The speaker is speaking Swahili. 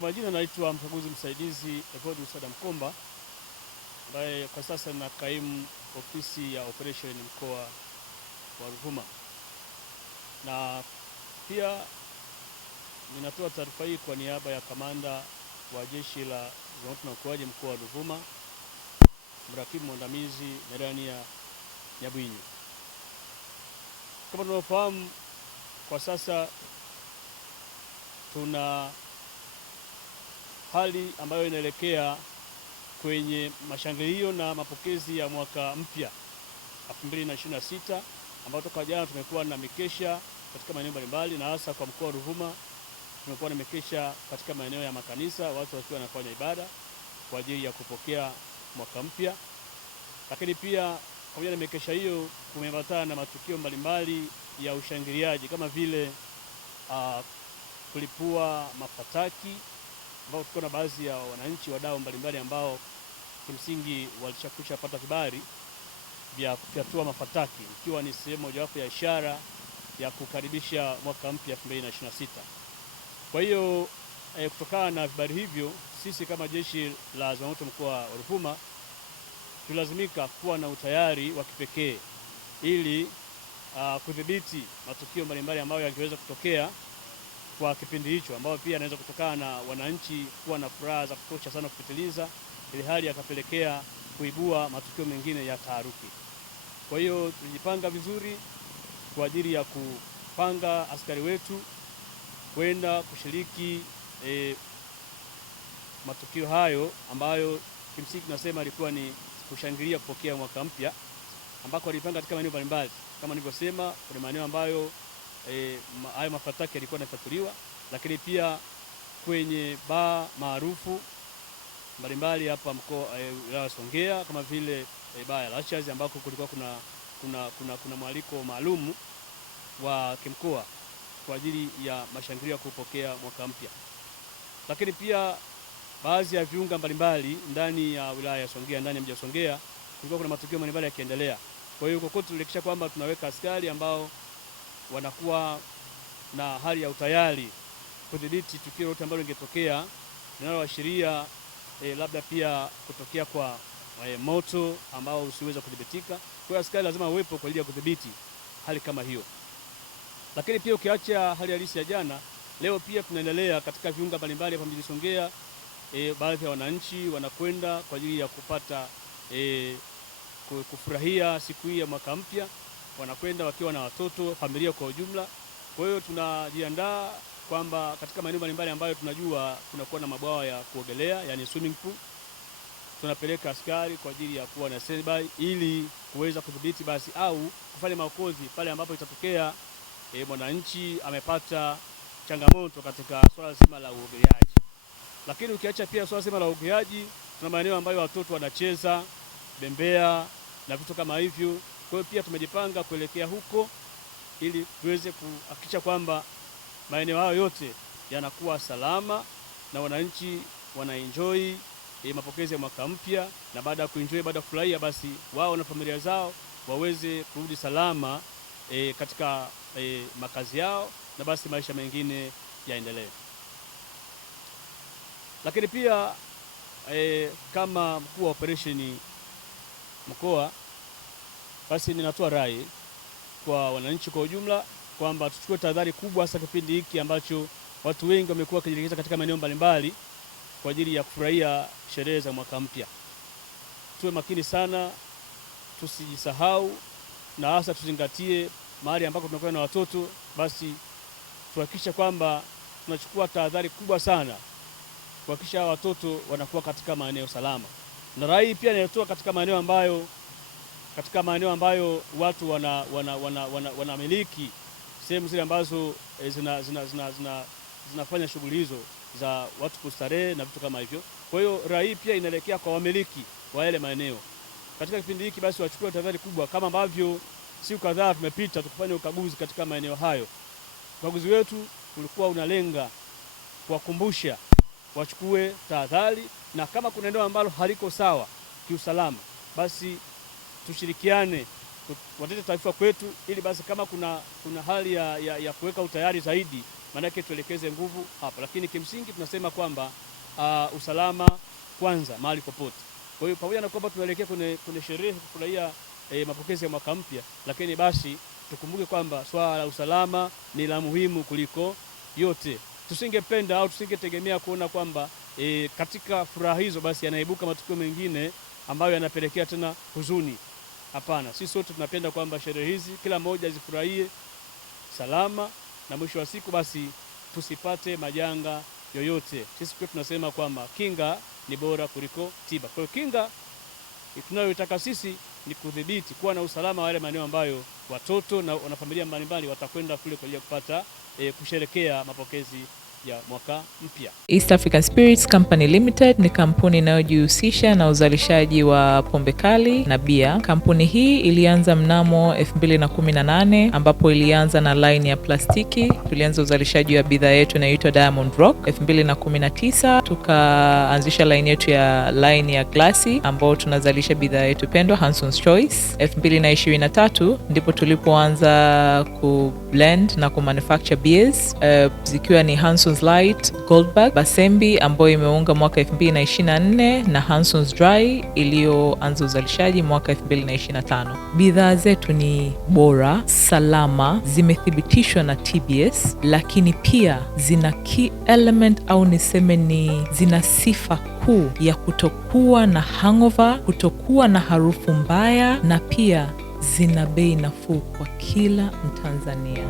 Majina naitwa mkaguzi msaidizi Evodius Mkomba ambaye kwa sasa na kaimu ofisi ya operation mkoa wa Ruvuma, na pia ninatoa taarifa hii kwa niaba ya kamanda wa jeshi la zimamoto na uokoaji mkoa wa Ruvuma, mrakibu mwandamizi Melania Nyabwinyi. Kama tunavyofahamu, kwa sasa tuna hali ambayo inaelekea kwenye mashangilio na mapokezi ya mwaka mpya 2026, ambao toka jana tumekuwa na mikesha katika maeneo mbalimbali, na hasa kwa mkoa wa Ruvuma tumekuwa na mikesha katika maeneo ya makanisa, watu wakiwa wanafanya ibada kwa ajili ya kupokea mwaka mpya. Lakini pia pamoja na mikesha hiyo kumeambatana na matukio mbalimbali ya ushangiliaji kama vile kulipua mafataki, ambao tuko na baadhi ya wananchi wadau mbalimbali ambao kimsingi walishakwisha pata vibali vya kufyatua mafataki, ikiwa ni sehemu mojawapo ya ishara ya kukaribisha mwaka mpya 2026. Kwa hiyo kutokana na vibali hivyo, sisi kama jeshi la zimamoto mkoa wa Ruvuma tulazimika kuwa na utayari wa kipekee ili kudhibiti matukio mbalimbali ambayo yangeweza kutokea kwa kipindi hicho, ambao pia anaweza kutokana na wananchi kuwa na furaha za kutosha sana kupitiliza, ili hali yakapelekea kuibua matukio mengine ya taharuki. Kwa hiyo tulijipanga vizuri kwa ajili ya kupanga askari wetu kwenda kushiriki matukio hayo ambayo kimsingi tunasema ilikuwa ni kushangilia kupokea mwaka mpya, ambako walipanga katika maeneo mbalimbali. Kama nilivyosema, kuna maeneo ambayo hayo mafataki yalikuwa yanafatuliwa, lakini pia kwenye baa maarufu mbalimbali hapa mkoa wa Songea, kama vile baa ya Lashes, ambako kulikuwa kuna mwaliko maalum wa kimkoa kwa ajili ya mashangilio ya kupokea mwaka mpya. Lakini pia baadhi ya viunga mbalimbali ndani ya wilaya ya Songea, ndani ya mji wa Songea, kulikuwa kuna matukio mbalimbali yakiendelea. Kwa hiyo kokote tulihakikisha kwamba tunaweka askari ambao wanakuwa na hali ya utayari kudhibiti tukio lote ambalo lingetokea linaloashiria labda pia kutokea kwa moto ambao usiweza kudhibitika. Kwa hiyo askari lazima wawepo kwa ajili ya kudhibiti hali kama hiyo. Lakini pia ukiacha hali halisi ya jana, leo pia tunaendelea katika viunga mbalimbali hapa mjini Songea. Baadhi ya wananchi wanakwenda kwa ajili ya kupata kufurahia siku hii ya mwaka mpya, wanakwenda wakiwa na watoto, familia kwa ujumla. Kwa hiyo tunajiandaa kwamba katika maeneo mbalimbali ambayo tunajua kunakuwa na mabwawa ya kuogelea, yani swimming pool, tunapeleka askari kwa ajili ya kuwa na standby ili kuweza kudhibiti basi au kufanya maokozi pale ambapo itatokea mwananchi amepata changamoto katika swala zima la uogeleaji. Lakini ukiacha pia swala zima la uogeleaji, tuna maeneo ambayo watoto wanacheza bembea na vitu kama hivyo. Kwa hiyo pia tumejipanga kuelekea huko ili tuweze kuhakikisha kwamba maeneo hayo yote yanakuwa salama na wananchi wanaenjoy mapokezi ya mwaka mpya, na baada ya kuenjoy, baada ya kufurahia, basi wao na familia zao waweze kurudi salama katika makazi yao, na basi maisha mengine yaendelee. Lakini pia kama mkuu wa operation mkoa, basi ninatoa rai kwa wananchi kwa ujumla kwamba tuchukue tahadhari kubwa, hasa kipindi hiki ambacho watu wengi wamekuwa wakijielekeza katika maeneo mbalimbali kwa ajili ya kufurahia sherehe za mwaka mpya. Tuwe makini sana, tusijisahau, na hasa tuzingatie mahali ambako tunakuwa na watoto, basi tuhakikisha kwamba tunachukua tahadhari kubwa sana kuhakikisha watoto wanakuwa katika maeneo salama. Na rai pia inatoka katika maeneo ambayo watu wanamiliki sehemu zile ambazo zinafanya shughuli hizo za watu kustarehe na vitu kama hivyo. Kwa hiyo rai pia inaelekea kwa wamiliki wa yale maeneo. Katika kipindi hiki basi wachukue tahadhari kubwa, kama ambavyo siku kadhaa tumepita tukifanya ukaguzi katika maeneo hayo. Ukaguzi wetu ulikuwa unalenga kuwakumbusha wachukue tahadhari, na kama kuna eneo ambalo haliko sawa kiusalama, basi tushirikiane, walete taarifa kwetu, ili basi kama kuna hali ya kuweka utayari zaidi, maanake tuelekeze nguvu hapa. Lakini kimsingi tunasema kwamba usalama kwanza mahali popote. Kwa hiyo pamoja na kwamba tunaelekea kwenye sherehe kufurahia mapokezi ya mwaka mpya, lakini basi tukumbuke kwamba swala la usalama ni la muhimu kuliko yote. Tusingependa au tusingetegemea kuona kwamba katika furaha hizo basi yanaibuka matukio mengine ambayo yanapelekea tena huzuni. Hapana, sisi sote tunapenda kwamba sherehe hizi kila mmoja azifurahie salama, na mwisho wa siku basi tusipate majanga yoyote. Sisi pia tunasema kwamba kinga ni bora kuliko tiba. Kwa hiyo kinga tunayotaka sisi ni kudhibiti, kuwa na usalama wa yale maeneo ambayo watoto na familia mbalimbali watakwenda kule kwa ajili ya kupata kusherekea mapokezi ya mwaka mpya. East African Spirits Company Limited ni kampuni inayojihusisha na uzalishaji wa pombe kali na bia. Kampuni hii ilianza mnamo 2018 ambapo ilianza na line ya plastiki. Tulianza uzalishaji wa bidhaa yetu inayoitwa Diamond Rock. 2019 tukaanzisha line yetu ya line ya glasi ambao tunazalisha bidhaa yetu pendwa Hanson's Choice. 2023 ndipo tulipoanza ku blend na ku manufacture beers zikiwa ni Hanson's Light, Goldberg, Basembi ambayo imeunga mwaka 2024 na Hanson's Dry iliyoanza uzalishaji mwaka 2025. Bidhaa zetu ni bora, salama, zimethibitishwa na TBS, lakini pia zina key element au niseme ni zina sifa kuu ya kutokuwa na hangover, kutokuwa na harufu mbaya, na pia zina bei nafuu kwa kila Mtanzania.